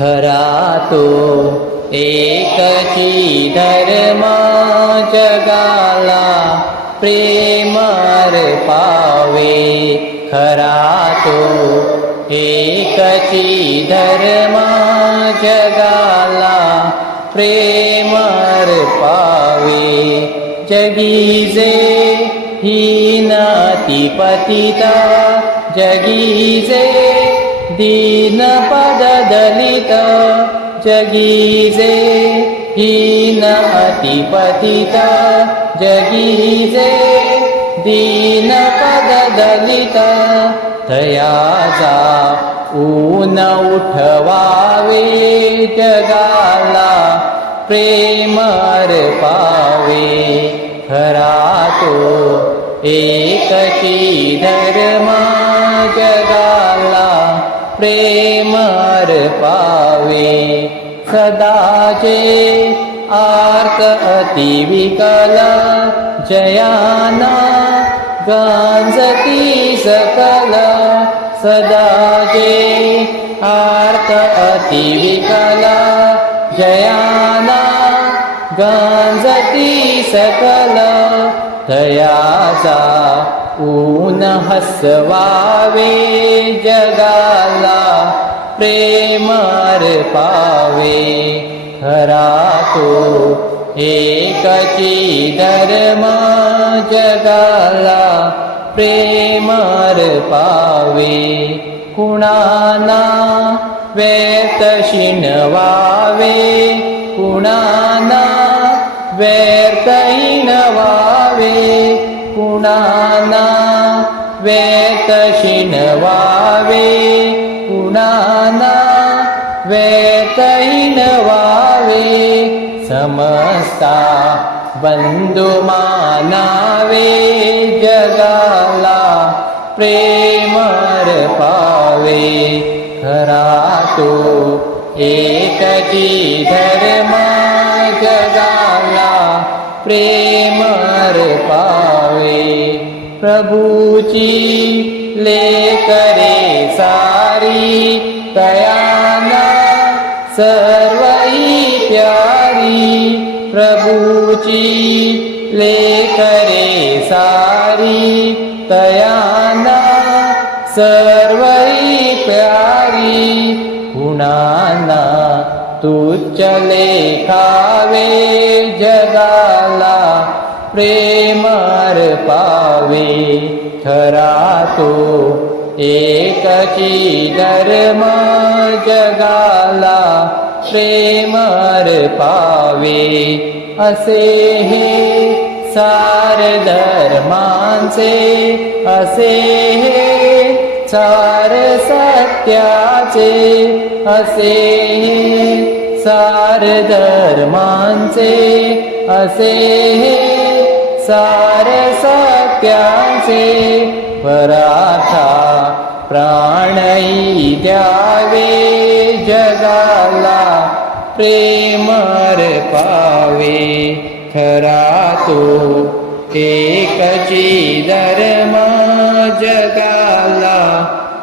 तो एकची धर्मा जगाला प्रेमार पावे। खरा तो एकची धर्मा जगाला प्रेमार पावे। जगीजे ही नाती पतिता जगीजे दीनपददलित जगीजे हीन अतिपतित जगीजे दीनपददलित तयाचा ऊन उठवावे जगाला प्रेमर पावे खरा तो एकची धर्मा प्रेमर पावे सदाचे आर्त अतिविकल जयाना गांजती सकल। सदाचे आर्त अतिविकल जयाना गांजती सकल। तयाचा ऊन हसवावे जगाला प्रेमर पावे खरा तो एकची धर्म जगाला। प्रेमर पावे कुणाना व्यत शिणवावे कुणाना व्यर्थहीन वावे कुणाना व्यत शिणवावे कुणाना व्यतहीन वावे बंधु मानावे जगाला प्रेमर पावे। खरा तो धर्मा जगाला प्रेमर पावे। प्रभूची लेकरे सर्वई प्यारी प्रभूची लेकरे सारी तयाना तुच्छ लेखावे जगाला प्रेमर पावे खरा तो एकची धर्म जगाला प्रेमर पावे असे हे सार धर्मांचे असे हे सार सत्याचे असे हे सार धर्मांचे असे हे सार द्यावे जगाला प्रेमर पावे खरा तो एकची धर्म जगाला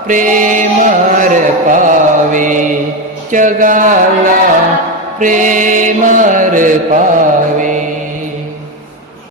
प्रेमर पावे जगाला प्रेमर पावे